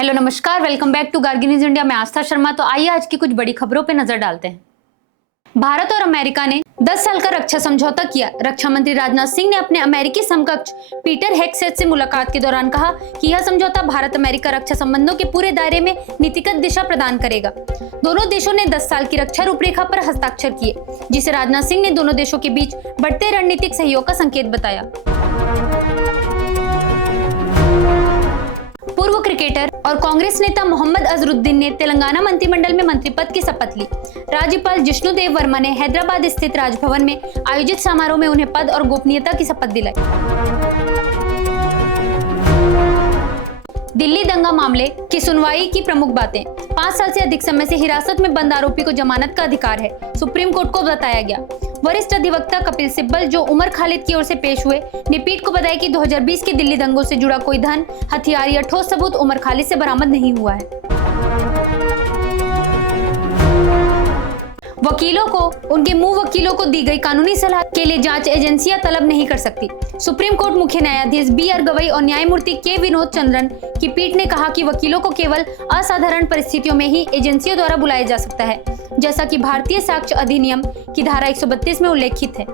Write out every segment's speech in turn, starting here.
Hello नमस्कार, welcome back to Gargi news India. मैं आस्था शर्मा। तो आइए आज की कुछ बड़ी खबरों पे नजर डालते हैं। भारत और अमेरिका ने 10 साल का रक्षा समझौता किया। रक्षा मंत्री राजनाथ सिंह ने अपने अमेरिकी समकक्ष पीटर हेगसेथ से मुलाकात के दौरान कहा कि यह समझौता भारत अमेरिका रक्षा संबंधों के पूरे दायरे में नीतिगत दिशा प्रदान करेगा। दोनों देशों ने 10 साल की रक्षा रूपरेखा पर हस्ताक्षर किए, जिसे राजनाथ सिंह ने दोनों देशों के बीच बढ़ते रणनीतिक सहयोग का संकेत बताया। पूर्व क्रिकेटर और कांग्रेस नेता मोहम्मद अजहरुद्दीन ने तेलंगाना मंत्रिमंडल में मंत्री पद की शपथ ली। राज्यपाल जिष्णु देव वर्मा ने हैदराबाद स्थित राजभवन में आयोजित समारोह में उन्हें पद और गोपनीयता की शपथ दिलाई। दिल्ली दंगा मामले की सुनवाई की प्रमुख बातें। 5 साल से अधिक समय से हिरासत में बंद आरोपी को जमानत का अधिकार है, सुप्रीम कोर्ट को बताया गया। वरिष्ठ अधिवक्ता कपिल सिब्बल, जो उमर खालिद की ओर से पेश हुए, ने पीठ को बताया कि 2020 के दिल्ली दंगों से जुड़ा कोई धन, हथियार या ठोस सबूत उमर खालिद से बरामद नहीं हुआ है। वकीलों को उनके मुंह वकीलों को दी गई कानूनी सलाह के लिए जांच एजेंसियां तलब नहीं कर सकती। सुप्रीम कोर्ट मुख्य न्यायाधीश BR गवई और न्यायमूर्ति के विनोद चंद्रन की पीठ ने कहा कि वकीलों को केवल असाधारण परिस्थितियों में ही एजेंसियों द्वारा बुलाया जा सकता है, जैसा कि भारतीय साक्ष्य अधिनियम की धारा 132 में उल्लेखित है।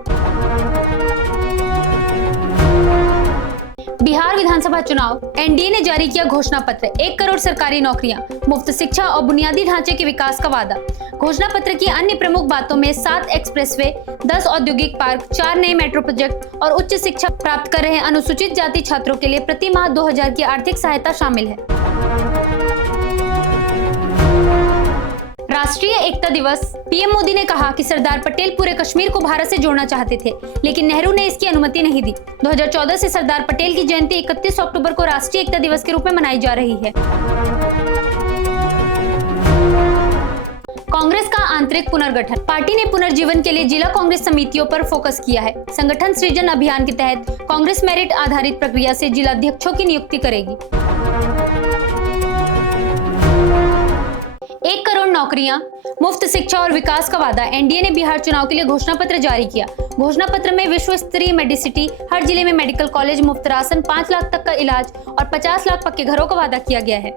बिहार विधानसभा चुनाव, एनडीए ने जारी किया घोषणा पत्र। 1 करोड़ सरकारी नौकरियां, मुफ्त शिक्षा और बुनियादी ढांचे के विकास का वादा। घोषणा पत्र की अन्य प्रमुख बातों में 7 एक्सप्रेसवे, 10 औद्योगिक पार्क, 4 नए मेट्रो प्रोजेक्ट और उच्च शिक्षा प्राप्त कर रहे अनुसूचित जाति छात्रों के लिए प्रति माह 2000 की आर्थिक सहायता शामिल है। राष्ट्रीय एकता दिवस, पीएम मोदी ने कहा कि सरदार पटेल पूरे कश्मीर को भारत से जोड़ना चाहते थे, लेकिन नेहरू ने इसकी अनुमति नहीं दी। 2014 से सरदार पटेल की जयंती 31 अक्टूबर को राष्ट्रीय एकता दिवस के रूप में मनाई जा रही है। कांग्रेस का आंतरिक पुनर्गठन, पार्टी ने पुनर्जीवन के लिए जिला कांग्रेस समितियों पर फोकस किया है। संगठन सृजन अभियान के तहत कांग्रेस मेरिट आधारित प्रक्रिया से जिलाध्यक्षों की नियुक्ति करेगी। 1 करोड़ नौकरियां, मुफ्त शिक्षा और विकास का वादा। एनडीए ने बिहार चुनाव के लिए घोषणा पत्र जारी किया। घोषणा पत्र में विश्व स्तरीय मेडिसिटी, हर जिले में मेडिकल कॉलेज, मुफ्त राशन, 5 लाख तक का इलाज और 50 लाख पक्के घरों का वादा किया गया है।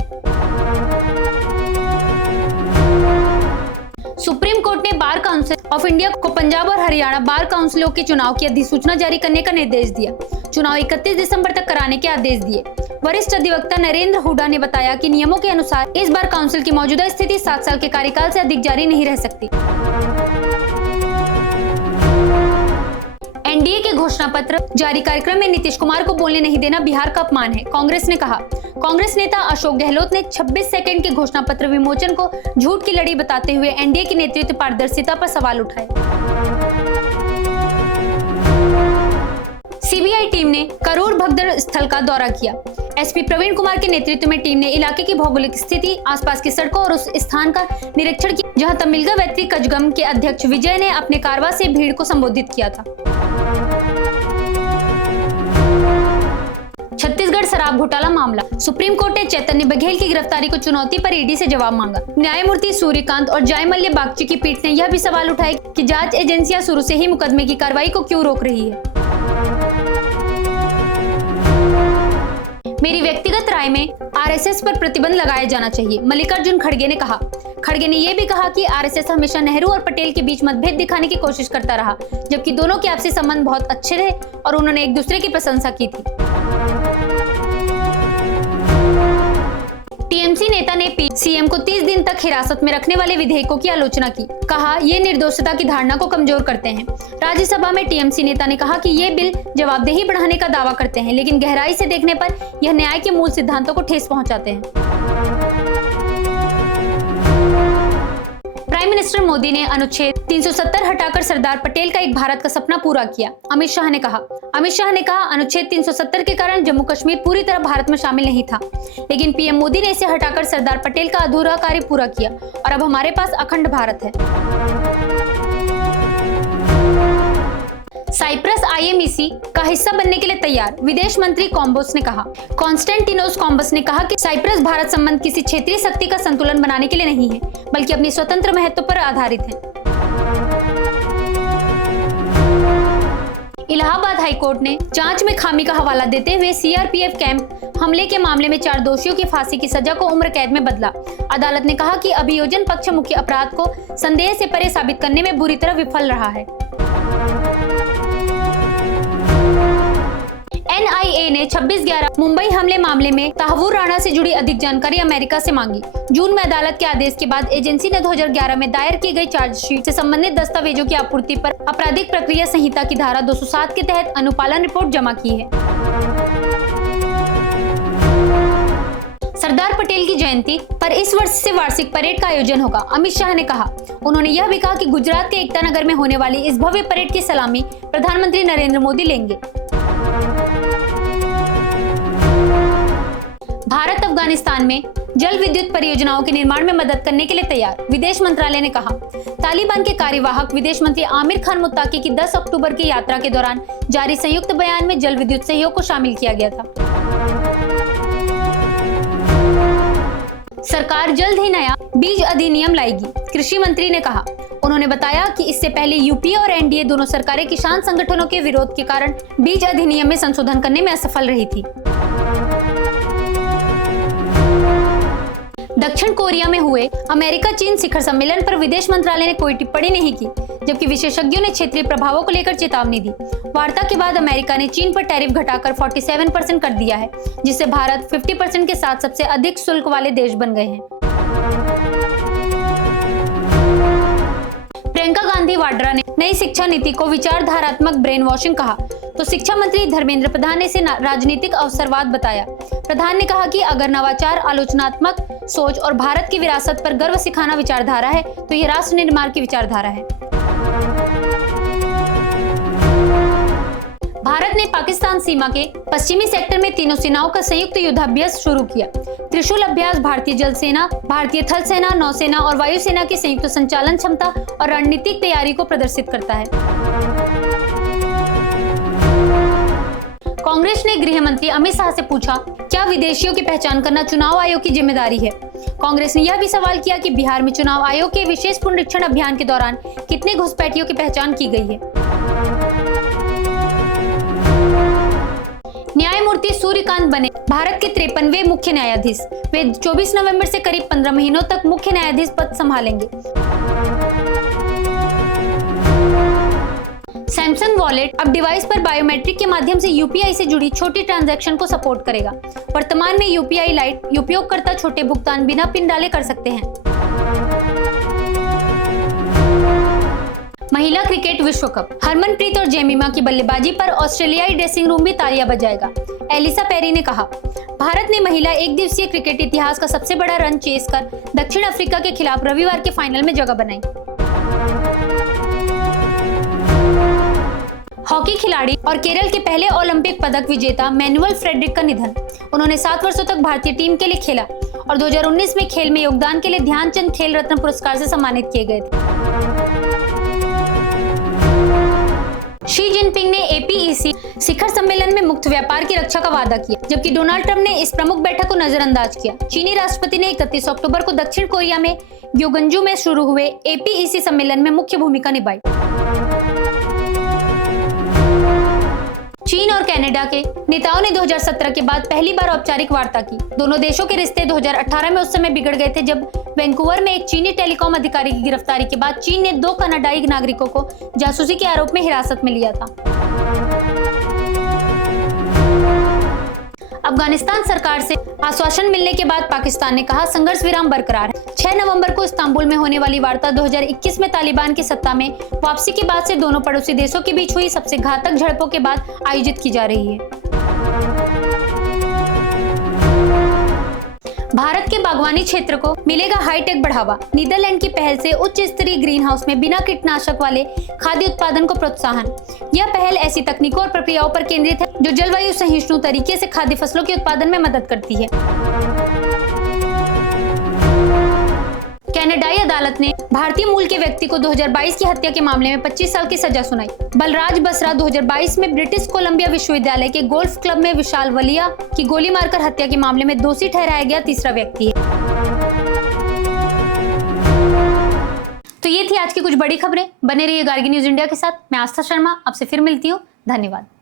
सुप्रीम कोर्ट ने बार काउंसिल ऑफ इंडिया को पंजाब और हरियाणा बार काउंसिलों के चुनाव की अधिसूचना जारी करने का निर्देश दिया। चुनाव 31 दिसंबर तक कराने के आदेश दिए। वरिष्ठ अधिवक्ता नरेंद्र हुड्डा ने बताया कि नियमों के अनुसार इस बार काउंसिल की मौजूदा स्थिति 7 साल के कार्यकाल से अधिक जारी नहीं रह सकती। एनडीए के घोषणा पत्र जारी कार्यक्रम में नीतीश कुमार को बोलने नहीं देना बिहार का अपमान है, कांग्रेस ने कहा। कांग्रेस नेता अशोक गहलोत ने 26 सेकंड के घोषणा पत्र विमोचन को झूठ की लड़ी बताते हुए एनडीए की नेतृत्व पारदर्शिता पर सवाल उठाए। सीबीआई टीम ने करूर भगदड़ स्थल का दौरा किया। एसपी प्रवीण कुमार के नेतृत्व में टीम ने इलाके की भौगोलिक स्थिति, आसपास की सड़कों और उस स्थान का निरीक्षण किया जहां तमिलगा वैत्री कजगम के अध्यक्ष विजय ने अपने कारवा से भीड़ को संबोधित किया था। छत्तीसगढ़ शराब घोटाला मामला, सुप्रीम कोर्ट ने चैतन्य बघेल की गिरफ्तारी को चुनौती पर ईडी से जवाब मांगा। न्यायमूर्ति सूर्यकांत और जयमल्य बागची की पीठ ने यह भी सवाल उठाए कि जांच एजेंसियां शुरू से ही मुकदमे की कार्रवाई को क्यों रोक रही है। मेरी व्यक्तिगत राय में आरएसएस पर प्रतिबंध लगाया जाना चाहिए, मल्लिकार्जुन खड़गे ने कहा। खड़गे ने यह भी कहा कि आरएसएस हमेशा नेहरू और पटेल के बीच मतभेद दिखाने की कोशिश करता रहा, जबकि दोनों के आपसी संबंध बहुत अच्छे थे और उन्होंने एक दूसरे की प्रशंसा की थी। टीएमसी नेता ने सीएम को 30 दिन तक हिरासत में रखने वाले विधेयकों की आलोचना की। कहा, ये निर्दोषता की धारणा को कमजोर करते हैं। राज्यसभा में टीएमसी नेता ने कहा कि ये बिल जवाबदेही बढ़ाने का दावा करते हैं, लेकिन गहराई से देखने पर यह न्याय के मूल सिद्धांतों को ठेस पहुंचाते हैं। प्राइम मिनिस्टर मोदी ने अनुच्छेद 370 हटाकर सरदार पटेल का एक भारत का सपना पूरा किया, अमित शाह ने कहा। अनुच्छेद 370 के कारण जम्मू कश्मीर पूरी तरह भारत में शामिल नहीं था, लेकिन पीएम मोदी ने इसे हटाकर सरदार पटेल का अधूरा कार्य पूरा किया और अब हमारे पास अखंड भारत है। साइप्रस आईएमईसी का हिस्सा बनने के लिए तैयार, विदेश मंत्री कॉम्बोस ने कहा। कॉन्स्टेंटिनोस कॉम्बोस ने कहा कि साइप्रस भारत संबंध किसी क्षेत्रीय शक्ति का संतुलन बनाने के लिए नहीं है, बल्कि अपनी स्वतंत्र महत्व पर आधारित है। इलाहाबाद हाईकोर्ट ने जांच में खामी का हवाला देते हुए सीआरपीएफ कैंप हमले के मामले में 4 दोषियों की फांसी की सजा को उम्र कैद में बदला। अदालत ने कहा कि अभियोजन पक्ष मुख्य अपराध को संदेह से परे साबित करने में बुरी तरह विफल रहा है। एनआईए ने 26/11 मुंबई हमले मामले में तहव्वुर राणा से जुड़ी अधिक जानकारी अमेरिका से मांगी। जून में अदालत के आदेश के बाद एजेंसी ने 2011 में दायर की गई चार्जशीट से संबंधित दस्तावेजों की आपूर्ति पर आपराधिक प्रक्रिया संहिता की धारा 207 के तहत अनुपालन रिपोर्ट जमा की है। सरदार पटेल की जयंती पर इस वर्ष से वार्षिक परेड का आयोजन होगा, अमित शाह ने कहा। उन्होंने यह भी कहा कि गुजरात के एकता नगर में होने वाली इस भव्य परेड की सलामी प्रधानमंत्री नरेंद्र मोदी लेंगे। भारत अफगानिस्तान में जल विद्युत परियोजनाओं के निर्माण में मदद करने के लिए तैयार, विदेश मंत्रालय ने कहा। तालिबान के कार्यवाहक विदेश मंत्री आमिर खान मुत्ताकी की 10 अक्टूबर की यात्रा के दौरान जारी संयुक्त बयान में जल विद्युत सहयोग को शामिल किया गया था। सरकार जल्द ही नया बीज अधिनियम लाएगी, कृषि मंत्री ने कहा। उन्होंने बताया कि इससे पहले यूपीए और एनडीए दोनों सरकारें किसान संगठनों के विरोध के कारण बीज अधिनियम में संशोधन करने में असफल रही थी। दक्षिण कोरिया में हुए अमेरिका चीन शिखर सम्मेलन पर विदेश मंत्रालय ने कोई टिप्पणी नहीं की, जबकि विशेषज्ञों ने क्षेत्रीय प्रभावों को लेकर चेतावनी दी। वार्ता के बाद अमेरिका ने चीन पर टैरिफ घटाकर 47% कर दिया है, जिससे भारत 50% के साथ सबसे अधिक शुल्क वाले देश बन गए हैं। प्रियंका गांधी वाड्रा ने नई शिक्षा नीति को विचारधारात्मक ब्रेन वॉशिंग कहा, तो शिक्षा मंत्री धर्मेंद्र प्रधान ने इसे राजनीतिक अवसरवाद बताया। प्रधान ने कहा कि अगर नवाचार, आलोचनात्मक सोच और भारत की विरासत पर गर्व सिखाना विचारधारा है, तो यह राष्ट्र निर्माण की विचारधारा है। भारत ने पाकिस्तान सीमा के पश्चिमी सेक्टर में तीनों सेनाओं का संयुक्त युद्धाभ्यास शुरू किया। त्रिशूल अभ्यास भारतीय जल सेना, भारतीय थल सेना, नौसेना और वायुसेना की संयुक्त संचालन क्षमता और रणनीतिक तैयारी को प्रदर्शित करता है। कांग्रेस ने गृह मंत्री अमित शाह से पूछा, क्या विदेशियों की पहचान करना चुनाव आयोग की जिम्मेदारी है? कांग्रेस ने यह भी सवाल किया कि बिहार में चुनाव आयोग के विशेष पुनरीक्षण अभियान के दौरान कितने घुसपैठियों की पहचान की गई है। न्यायमूर्ति सूर्यकांत बने भारत के 53वें मुख्य न्यायाधीश। वे 24 नवंबर से करीब 15 महीनों तक मुख्य न्यायाधीश पद संभालेंगे। सैमसंग वॉलेट अब डिवाइस पर बायोमेट्रिक के माध्यम से यूपीआई से जुड़ी छोटी ट्रांजैक्शन को सपोर्ट करेगा। वर्तमान में यूपीआई लाइट उपयोगकर्ता छोटे भुगतान बिना पिन डाले कर सकते हैं। महिला क्रिकेट विश्व कप, हरमनप्रीत और जेमिमा की बल्लेबाजी पर ऑस्ट्रेलियाई ड्रेसिंग रूम भी तालियां बजाएगा, एलिसा पेरी ने कहा। भारत ने महिला एक दिवसीय क्रिकेट इतिहास का सबसे बड़ा रन चेस कर दक्षिण अफ्रीका के खिलाफ रविवार के फाइनल में जगह बनाई। हॉकी खिलाड़ी और केरल के पहले ओलंपिक पदक विजेता मैनुअल फ्रेडरिक का निधन। उन्होंने 7 वर्षों तक भारतीय टीम के लिए खेला और 2019 में खेल में योगदान के लिए ध्यानचंद खेल रत्न पुरस्कार से सम्मानित किए गए थे। शी जिनपिंग ने एपीईसी शिखर सम्मेलन में मुक्त व्यापार की रक्षा का वादा किया, जबकि डोनाल्ड ट्रंप ने इस प्रमुख बैठक को नजरअंदाज किया। चीनी राष्ट्रपति ने 31 अक्टूबर को दक्षिण कोरिया में ग्योगंजू में शुरू हुए एपीईसी सम्मेलन में मुख्य भूमिका निभाई। चीन और कनाडा के नेताओं ने 2017 के बाद पहली बार औपचारिक वार्ता की। दोनों देशों के रिश्ते 2018 में उस समय बिगड़ गए थे, जब वैंकूवर में एक चीनी टेलीकॉम अधिकारी की गिरफ्तारी के बाद चीन ने 2 कनाडाई नागरिकों को जासूसी के आरोप में हिरासत में लिया था। अफगानिस्तान सरकार से आश्वासन मिलने के बाद पाकिस्तान ने कहा संघर्ष विराम बरकरार है। 6 नवंबर को इस्तांबुल में होने वाली वार्ता 2021 में तालिबान की सत्ता में वापसी के बाद से दोनों पड़ोसी देशों के बीच हुई सबसे घातक झड़पों के बाद आयोजित की जा रही है। भारत के बागवानी क्षेत्र को मिलेगा हाईटेक बढ़ावा। नीदरलैंड की पहल से उच्च स्तरीय ग्रीन हाउस में बिना कीटनाशक वाले खाद्य उत्पादन को प्रोत्साहन। यह पहल ऐसी तकनीकों और प्रक्रियाओं पर केंद्रित है जो जलवायु सहिष्णु तरीके से खाद्य फसलों के उत्पादन में मदद करती है। कनाडाई अदालत ने भारतीय मूल के व्यक्ति को 2022 की हत्या के मामले में 25 साल की सजा सुनाई। बलराज बसरा 2022 में ब्रिटिश कोलंबिया विश्वविद्यालय के गोल्फ क्लब में विशाल वलिया की गोली मारकर हत्या के मामले में दोषी ठहराया गया तीसरा व्यक्ति है। तो ये थी आज की कुछ बड़ी खबरें। बने रहिए गार्गी न्यूज इंडिया के साथ। मैं आस्था शर्मा आपसे फिर मिलती हूँ। धन्यवाद।